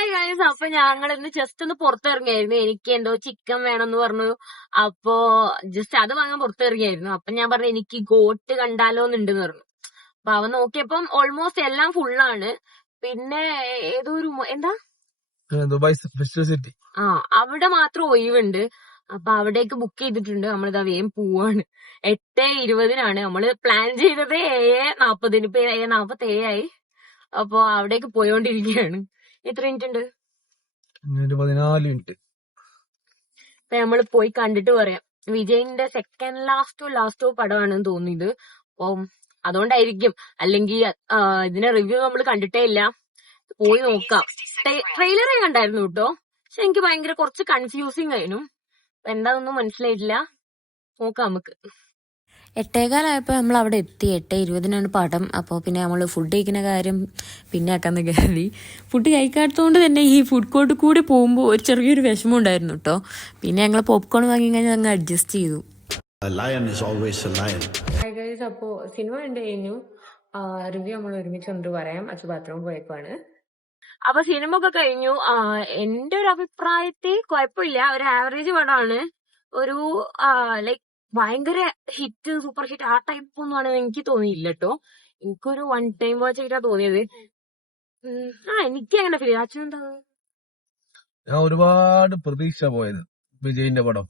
Hi guys, അപ്പൊ ഞങ്ങൾ ഇന്ന് ജസ്റ്റ് ഒന്ന് പുറത്തിറങ്ങിയായിരുന്നു. എനിക്ക് എന്തോ ചിക്കൻ വേണമെന്ന് പറഞ്ഞു. അപ്പൊ ജസ്റ്റ് അത് വാങ്ങാൻ പുറത്തിറങ്ങിയായിരുന്നു. അപ്പൊ ഞാൻ പറഞ്ഞു എനിക്ക് ഗോട്ട് കണ്ടാലോന്നുണ്ടെന്ന് പറഞ്ഞു. അപ്പൊ അവൻ നോക്കിയപ്പം ഓൾമോസ്റ്റ് എല്ലാം ഫുള്ളാണ്. പിന്നെ ഏതോ ഒരു എന്താ ദുബായ് ഫെസ്റ്റിവൽ സിറ്റി അവിടെ മാത്രം ഒഴിവുണ്ട്. അപ്പൊ അവിടേക്ക് ബുക്ക് ചെയ്തിട്ടുണ്ട്. നമ്മളിതാ വേഗം പോവാണ്. 8:20 നമ്മള് പ്ലാൻ ചെയ്തത് 7:40. ഇപ്പൊ 7:47 അപ്പൊ അവിടേക്ക് പോയോണ്ടിരിക്കുകയാണ്. എത്ര മിനിറ്റ് ഉണ്ട്? 14 മിനിറ്റ്. അപ്പൊ നമ്മള് പോയി കണ്ടിട്ട് പറയാം. വിജയിന്റെ സെക്കൻഡ് ലാസ്റ്റോ പടമാണെന്ന് തോന്നിയത്. അപ്പം അതുകൊണ്ടായിരിക്കും. അല്ലെങ്കിൽ ഇതിന്റെ റിവ്യൂ നമ്മൾ കണ്ടിട്ടേ ഇല്ല. പോയി നോക്കാം. ട്രെയിലറെ കണ്ടായിരുന്നു കേട്ടോ. പക്ഷെ എനിക്ക് ഭയങ്കര കുറച്ച് കൺഫ്യൂസിങ് ആയിരുന്നു. എന്താണെന്നൊന്നും മനസ്സിലായിട്ടില്ല. നോക്കാം നമുക്ക്. 8:15 നമ്മൾ അവിടെ എത്തി. 8:20 പടം. അപ്പോൾ പിന്നെ നമ്മൾ ഫുഡ് കഴിക്കുന്ന കാര്യം പിന്നെ ആക്കാന്ന് കരുതി. ഫുഡ് കഴിക്കാത്തതുകൊണ്ട് തന്നെ ഈ ഫുഡ് കോർട്ട് കൂടി പോകുമ്പോൾ ഒരു ചെറിയൊരു വിഷമം ഉണ്ടായിരുന്നു കേട്ടോ. പിന്നെ ഞങ്ങൾ പോപ്കോൺ വാങ്ങി കഴിഞ്ഞാൽ അങ്ങ് അഡ്ജസ്റ്റ് ചെയ്തു. അപ്പോ സിനിമ കണ്ടു കഴിഞ്ഞു. റിവ്യൂ നമ്മൾ ഒരുമിച്ച് കൊണ്ട് പറയാം. അച്ഛൻ ബാത്റൂമിൽ പോയേക്കാണ്. അപ്പൊ സിനിമ ഒക്കെ കഴിഞ്ഞു. എന്റെ ഒരു അഭിപ്രായത്തിൽ കുഴപ്പമില്ല. ഒരു ആവറേജ് പടമാണ്. ഒരു ലൈക് ഭയങ്കര ഹിറ്റ്, സൂപ്പർ ഹിറ്റ് ആ ടൈപ്പ് ഒന്നും ആണെന്ന് എനിക്ക് തോന്നിയില്ല കേട്ടോ. എനിക്കൊരു വൺ ടൈം വാച്ച് ആയിട്ടാ തോന്നിയത്. എനിക്ക് അങ്ങനെ ഫീൽ. അച്ഛൻ എന്താ? ഞാൻ ഒരുപാട് പ്രതീക്ഷ പോയത് വിജയിന്റെ പടം.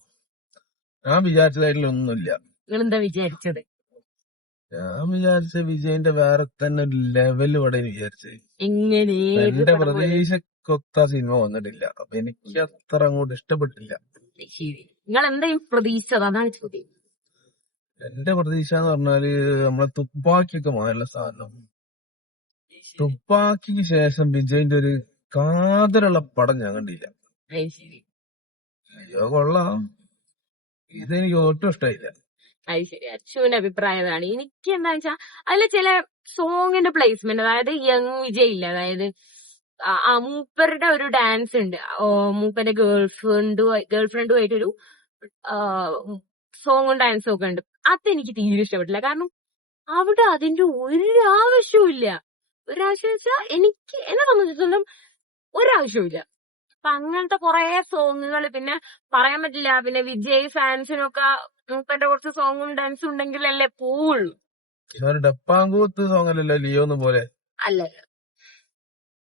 ഞാൻ വിചാരിച്ചതായിട്ടുള്ള ഒന്നുമില്ല. നിങ്ങൾ എന്താ വിചാരിച്ചത്? ഞാൻ വിചാരിച്ച വിജയിന്റെ വേറെ തന്നെ ഒരു ലെവൽ ഇവിടെ വിചാരിച്ചത്. ഇങ്ങനെ എന്റെ പ്രതീക്ഷക്കൊത്ത സിനിമ വന്നിട്ടില്ല. അപ്പൊ എനിക്ക് അത്ര അങ്ങോട്ട് ഇഷ്ടപ്പെട്ടില്ല. നിങ്ങൾ എന്താ പ്രതീക്ഷിച്ചത്? അതാണ് ചോദ്യം. എന്റെ പ്രതീക്ഷ എന്ന് പറഞ്ഞാല് നമ്മളെ തുപ്പാക്കിയൊക്കെ മാറുള്ള സാധനം. തുപ്പാക്കിക്ക് ശേഷം വിജയിന്റെ ഒരു കാതലുള്ള പടം ഞാൻ കണ്ടില്ല. അയ്യോ കൊള്ളാം, ഇതെനിക്ക് ഒട്ടും ഇഷ്ടമായില്ല. അത് ശരി, അച്ഛന്റെ അഭിപ്രായമാണ്. എനിക്ക് എന്താ വെച്ചാ അതില് ചില സോങ്ങിന്റെ പ്ലേസ്മെന്റ്, അതായത് യങ് വിജയ് ഇല്ല, അതായത് മൂപ്പരുടെ ഒരു ഡാൻസ് ഉണ്ട്. മൂപ്പന്റെ ഗേൾഫ്രണ്ടുമായിട്ടൊരു സോങ്ങും ഡാൻസും ഒക്കെ ഉണ്ട്. അതെനിക്ക് തീരെ ഇഷ്ടപ്പെട്ടില്ല. കാരണം അവിടെ അതിന്റെ ഒരു ആവശ്യവും വെച്ചാൽ എനിക്ക് എന്നെ സംബന്ധിച്ചിടത്തോളം ഒരാവശ്യവും. അപ്പൊ അങ്ങനത്തെ കുറെ സോങ്ങുകൾ പിന്നെ പറയാൻ പറ്റില്ല. പിന്നെ വിജയ് ഫാൻസിനൊക്കെ മൂപ്പന്റെ കുറച്ച് സോങ്ങും ഡാൻസും ഉണ്ടെങ്കിലല്ലേ പോവുള്ളൂ. ഡപ്പാങ്കൂത്ത് സോങ് അല്ലല്ലോ ലിയോന്ന് പോലെ. അല്ല,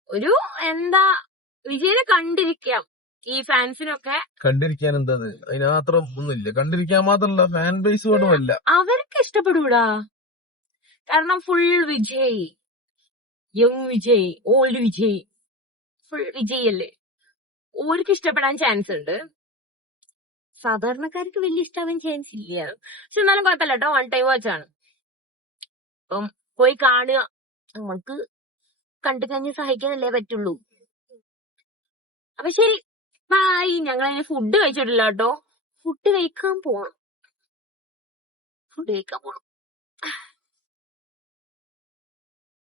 ഒരു എന്താ വിജയനെ കണ്ടിരിക്കാം. ഈ ഫാൻസിനൊക്കെ കണ്ടിരിക്കാൻ എന്താ അതിനാത്രം ഒന്നുമില്ല. കണ്ടിരിക്കാൻ മാത്രമല്ല, ഫാൻ ബേസ് കൊണ്ടുമല്ല, അവർക്ക് ഇഷ്ടപ്പെടൂടാ. കാരണം full Vijay, young Vijay, old Vijay, full Vijay അല്ലേ. ഓർക്ക് ഇഷ്ടപ്പെടാൻ ചാൻസ് ഉണ്ട്. സാധാരണക്കാർക്ക് വലിയ ഇഷ്ടാവാൻ ചാൻസ് ഇല്ല. പക്ഷെ എന്നാലും കുഴപ്പമില്ല കേട്ടോ. വൺ ടൈം വാച്ചാണ്. അപ്പം പോയി കാണുക. നമുക്ക് കണ്ടു കഴിഞ്ഞ് സഹിക്കാനല്ലേ പറ്റുള്ളൂ. അപ്പൊ ശരി, ബൈ. ഞങ്ങൾ ഫുഡ് കഴിച്ചിട്ടില്ല കേട്ടോ. ഫുഡ് കഴിക്കാൻ പോണം.